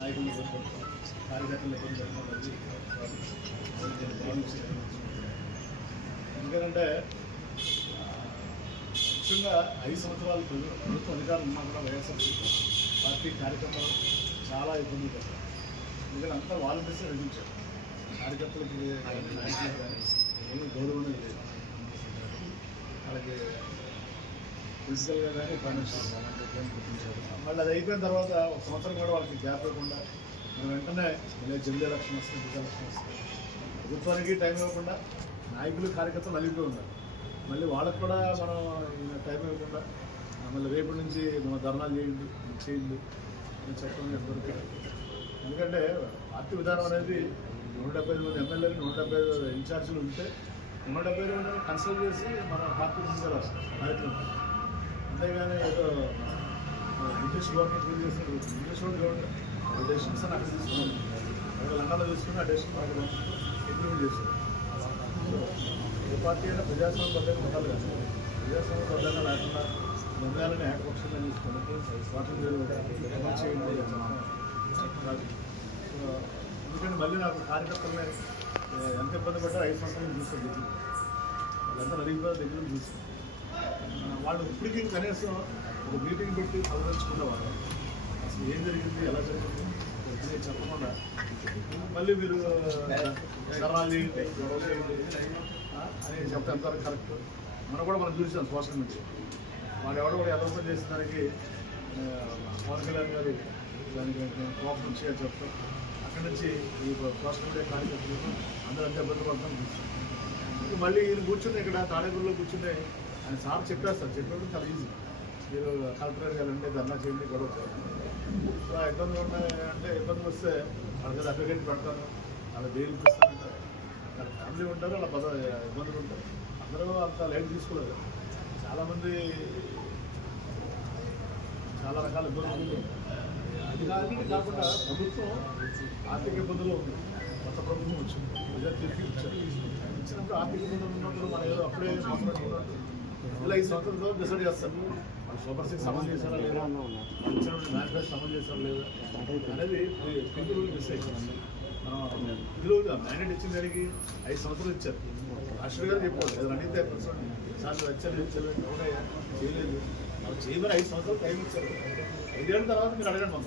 నాయకులు కార్యకర్తలు ఎందుకంటే ముఖ్యంగా ఐదు సంవత్సరాలు ప్రభుత్వ అధికారులు ఉన్నా కూడా వైఎస్ఆర్సీపీ పార్టీ కార్యక్రమాలు చాలా ఇబ్బంది పడతారు ఎందుకంటే అంతా వాలంటీర్స్ రచించారు కార్యకర్తలకి కానీ నాయకులకు కానీ ఏమీ గౌరవం లేదు. వాళ్ళకి ఫిజికల్గా కానీ ఫైనాన్షియల్ కానీ గుర్తించారు మళ్ళీ అది అయిపోయిన తర్వాత ఒక సంవత్సరం కూడా వాళ్ళకి గ్యాప్ ఇవ్వకుండా మనం వెంటనే మళ్ళీ జల్లి ఎలక్షన్ వస్తుంది బిగ్ ఎలక్షన్ వస్తుంది ప్రభుత్వానికి టైం ఇవ్వకుండా నాయకులు కార్యకర్తలు నలిగిపోయి ఉన్నారు. మళ్ళీ వాళ్ళకి కూడా మనం టైం ఇవ్వకుండా మళ్ళీ రేపటి నుంచి మన ధర్నాలు చేయండి చేయండి అని చెప్పడం ఎంతవరకు ఎందుకంటే పార్టీ విధానం అనేది నూట డెబ్బై ఐదు మంది ఎమ్మెల్యేలు నూట డెబ్బై ఐదు ఇన్ఛార్జీలు ఉంటే నూట డెబ్బై ఐదు కన్సల్ట్ చేసి మన పార్టీ తీసుకురావాలి నాయకులు అంతేగాని ఏదో బ్రిటిష్ గవర్నమెంట్ రూల్ ఇంగ్లీష్ వాళ్ళు గవర్నమెంట్ డెసిషన్స్ అని అక్కడ తీసుకున్నాం అక్కడ లండన్లో తీసుకుని ఆ డెసిషన్ అక్కడ ఇంప్లిమెంట్ చేస్తారు. ఏ పార్టీ అయినా ప్రజాస్వామ్య ఉండాలి కదా. ప్రజాస్వామ్య లేకుండా నిర్ణయాలను ఏకపక్షంగా తీసుకుని వాటిని చేయండి ఎందుకంటే మళ్ళీ నాకు కార్యకర్తలనే ఎంత ఇబ్బంది పడ్డారో ఐదు సంవత్సరాలు చూస్తాను. దగ్గర వాళ్ళంతా నలిగిపోయారు దగ్గర చూస్తాను. వాళ్ళు ఇప్పటికీ కనీసం ఒక మీటింగ్ పెట్టి ఆలోచించుకునేవారు అసలు ఏం జరిగింది ఎలా జరిగింది చెప్పకుండా. మళ్ళీ మీరు ధర్నాలు అని చెప్తే ఎంతవరకు కరెక్ట్. మనం కూడా మనం చూసాం సోషల్ మీడియా. వాడు ఎవడో కూడా ఎలా చేసిన దానికి పవన్ కళ్యాణ్ గారు దానికి కోపం చేయాలి అని చెప్తాం అక్కడి నుంచి ఈ సోషల్ మీడియా కార్యకర్తలు అందరూ అంతే ఇబ్బంది పడతాం. మళ్ళీ ఈయన కూర్చుని ఇక్కడ తాడేపూర్లో కూర్చుంటే అని సార్ చెప్పేస్తారు చెప్పినప్పుడు చాలా ఈజీ మీరు కలెక్టరేట్ వెళ్ళండి ధర్నా చేయండి గొడవ చేయండి సో ఇబ్బందులు ఉన్నాయి అంటే ఇబ్బందులు వస్తే వాళ్ళ దగ్గర అడ్వకేట్ పెడతాను వాళ్ళ బెయిల్ ఇప్పిస్తానంటారు వాళ్ళ ఫ్యామిలీ ఉంటారు వాళ్ళ పద ఇబ్బందులు ఉంటారు అందరూ అంత లైట్ తీసుకోలేదు. చాలామంది చాలా రకాల ఇబ్బందులు ఉన్నాయి అది కాకుండా కాకుండా ప్రభుత్వం ఆర్థిక ఇబ్బందులు ఉంది. కొత్త ప్రభుత్వం వచ్చింది. ప్రజలు తిరిగి ఇచ్చారు. ఇచ్చినప్పుడు ఆర్థిక ఇబ్బందులు ఉన్నప్పుడు మనం ఏదో అప్పుడే మాట్లాడుకున్నట్టు ఇలా ఐదు సంవత్సరాల డిసైడ్ చేస్తారు. వాళ్ళు సూపర్ సిక్స్ అమలు చేశారా లేదా? మంచి ఇచ్చినటువంటి మేనిఫెస్టో అమలు చేశారా లేదా? అనేది మిస్ డిసైడ్ మనం ఇందులో మ్యాండేట్ ఇచ్చిన దానికి ఐదు సంవత్సరాలు ఇచ్చారు. రాష్ట్ర గారు చెప్పారు ఏదైనా అడిగితే సార్ వచ్చారు ఇచ్చారు ఎవడయ్యా చేయలేదు. వాళ్ళు చేయమని ఐదు సంవత్సరాలు టైం ఇచ్చారు. ఐదేళ్ళ తర్వాత మీరు అడగండి మనం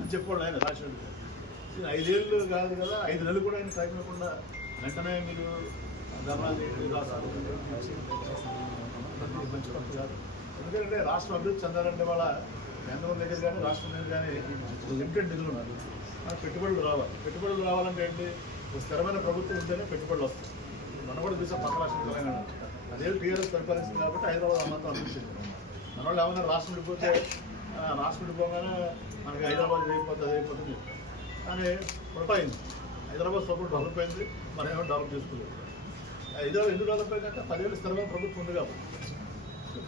అని చెప్పాడు ఆయన రాష్ట్ర ఐదేళ్ళు కాదు కదా ఐదు నెలలు కూడా ఆయన టైం ఇవ్వకుండా వెంటనే మీరు ధర్నాలు చేయండి, ఎందుకంటే రాష్ట్రం అభివృద్ధి చెందాలంటే వాళ్ళ కేంద్రం దగ్గర కానీ రాష్ట్రం దగ్గర కానీ లిమిటెడ్ నిధులు ఉన్నారు. మనకు పెట్టుబడులు రావాలి. పెట్టుబడులు రావాలంటే ఏంటి? స్థిరమైన ప్రభుత్వం ఉంటేనే పెట్టుబడులు వస్తాయి. మనం కూడా చూసాం పక్క రాష్ట్రం తెలంగాణ. అదే టీఆర్ఎస్ పరిపాలిస్తుంది కాబట్టి హైదరాబాద్ అమ్మతో అనిపించింది. మన వాళ్ళు ఏమైనా రాష్ట్రం విడిపోతే రాష్ట్రం విడిపోగానే మనకి హైదరాబాద్ అయిపోతుంది అది అయిపోతుంది. కానీ పొరపాయింది హైదరాబాద్ సపోర్ట్ డెవలప్ అయింది. మనం ఏమైనా డెవలప్ చేసుకోలేదు. ఐదో ఎందుకు డెవలప్ అయిందంటే పదివేలు స్థిరమైన ప్రభుత్వం ఉంది కాబట్టి.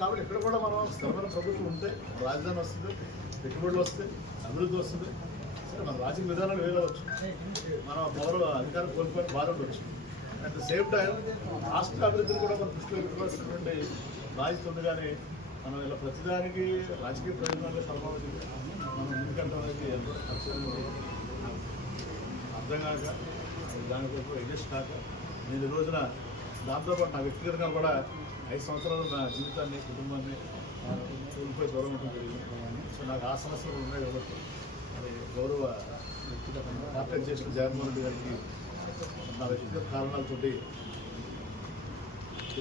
కాబట్టి ఇక్కడ కూడా మనం స్థిరమైన ప్రభుత్వం ఉంటే రాజధాని వస్తుంది పెట్టుబడులు వస్తాయి అభివృద్ధి వస్తుంది. సరే మన రాజకీయ విధానాలు వేరవచ్చు మనం పవర్ అధికారం కోల్పోయిన బాధ ఉండొచ్చు. అట్ ద సేమ్ టైం రాష్ట్ర అభివృద్ధిని కూడా మనం దృష్టిలో పెట్టుకోవాల్సినటువంటి బాధ్యత ఉంది కానీ మనం ఇలా ప్రతిదానికి రాజకీయ ప్రయోజనాలు పరమావధి మనం ఎందుకంటే ఎంతో అర్థం కాక దానికోసం ఎగ్జెస్ట్ కాక నేను రోజున దాంతోపాటు నా వ్యక్తిగతంగా కూడా ఐదు సంవత్సరాలు నా జీవితాన్ని కుటుంబాన్ని కోల్పోయి దూరం జరిగింది సో నాకు ఆ సమస్యలు ఉన్నాయి కాబట్టి అది గౌరవ వ్యక్తిగతంగా పార్టీ చేసిన జగన్మోహన్ రెడ్డి గారికి నా వ్యక్తిగత కారణాలతోటి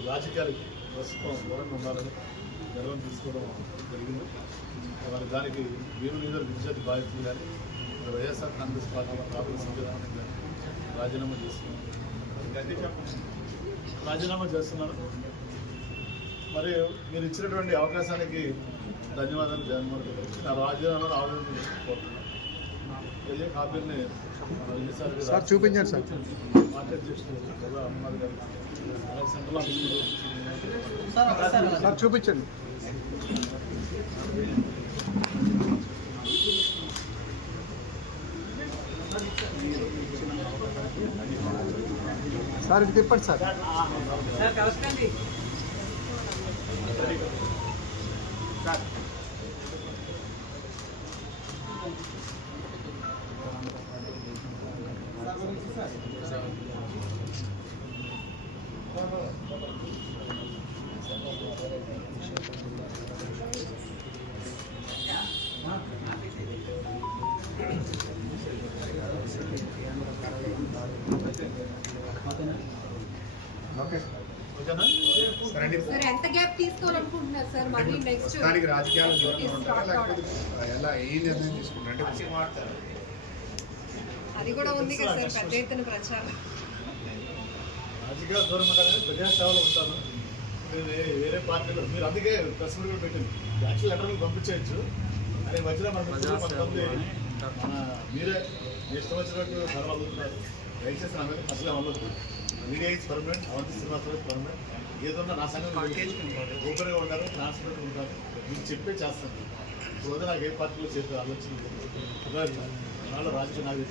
రాజకీయాలకి ప్రస్తుతం దూరంగా ఉండాలని నిర్ణయం తీసుకోవడం జరిగింది. మరి దానికి వీరు మీద విద్యార్థి బాధితులు కానీ వైఎస్ఆర్ కాంగ్రెస్ పార్టీ రాహుల్ సంవిధానం కానీ రాజీనామా చేస్తున్నాను రాజీనామా చేస్తున్నాను మరి మీరు ఇచ్చినటువంటి అవకాశానికి ధన్యవాదాలు జగన్మోహన్ రెడ్డి నా రాజీనామాను ఆవేదన కాపీని సార్ చూపించండి సార్. పార్టీ అధ్యక్షుడు సెంట్రల్ చూపించండి. సార్ ఇది తిప్పండి సార్. సార్ సార్ ఎంత గ్యాప్ తీసుకోవాలనుకుంటున్నారు సార్? మళ్ళీ నెక్స్ట్ ప్రస్తుతానికి రాజకీయాలు దూరంగా ఉంటారా లేకపోతే ఎలా ఏ నిర్ణయం తీసుకుంటారు? అంటే అది కూడా ఉంది కదా సార్ పెద్ద ఎత్తున ప్రచారం. రాజకీయ దూరం ఉంటాను ప్రజా సేవలో ఉంటాను నేను ఏ- వేరే పార్టీలో మీరు అందుకే ప్రెస్ మీట్ కూడా పెట్టింది. యాక్చువల్ లెటర్ మీకు పంపించవచ్చు అనే మధ్యలో మన కొంతమంది మీరే ఇష్టం వచ్చినట్టు సర్వాలుతున్నారు దయచేసి నా మీద అసలు అవ్వదు media is permanent Avanthi Srinivasarao permanent. ఏదన్నా నా సంగతి ఓపెన్గా ఉంటారు ట్రాన్స్పరెంట్ ఉంటారు. మీకు చెప్పే చేస్తాను. ఇప్పుడు నాకు ఏ పార్టీలో చేసే ఆలోచన. నాలో రాజకీయ నాకు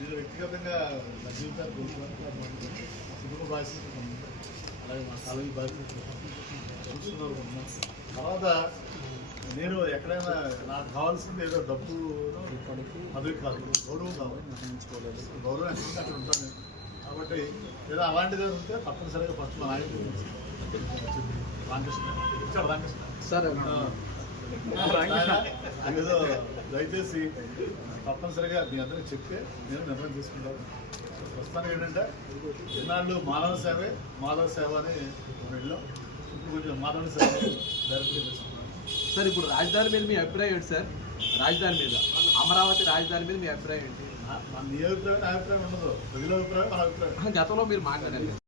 నేను వ్యక్తిగతంగా నా జీవితాన్ని కోరుకోవాలి కుటుంబ బాధ్యత అలాగే మా కాలేజీ బాధ్యత తెలుసుకున్నారు అనుకుంటున్నాను. తర్వాత నేను ఎక్కడైనా నాకు కావాల్సింది ఏదో డబ్బు పదవి కాదు. గౌరవం కావాలి. గౌరవం అక్కడ ఉంటాను నేను. కాబట్టి ఏదో అలాంటిది ఏదో ఉంటే తప్పనిసరిగా ఫస్ట్ మా నాయకుడు రామకృష్ణ. ఇచ్చాడు రామకృష్ణ. సార్. ఆయన అదేదో దయచేసి తప్పనిసరిగా మీ అందరికి చెప్తే నేను నిర్ణయం తీసుకుంటాను. ప్రస్తుతానికి ఏంటంటే ఇన్నాళ్ళు మానవ సేవే మాధవ సేవ అని వెళ్ళాం ఇప్పుడు కొంచెం మానవ సేవ డైరెక్ట్గా సార్ ఇప్పుడు రాజధాని మీద మీ అభిప్రాయం ఏంటి సార్? రాజధాని మీద. అమరావతి రాజధాని మీద మీ అభిప్రాయం ఏంటి? నా- నా అభిప్రాయం ఉండదు. ప్రజల అభిప్రాయం మన అభిప్రాయం. గతంలో మీరు మాట్లాడారు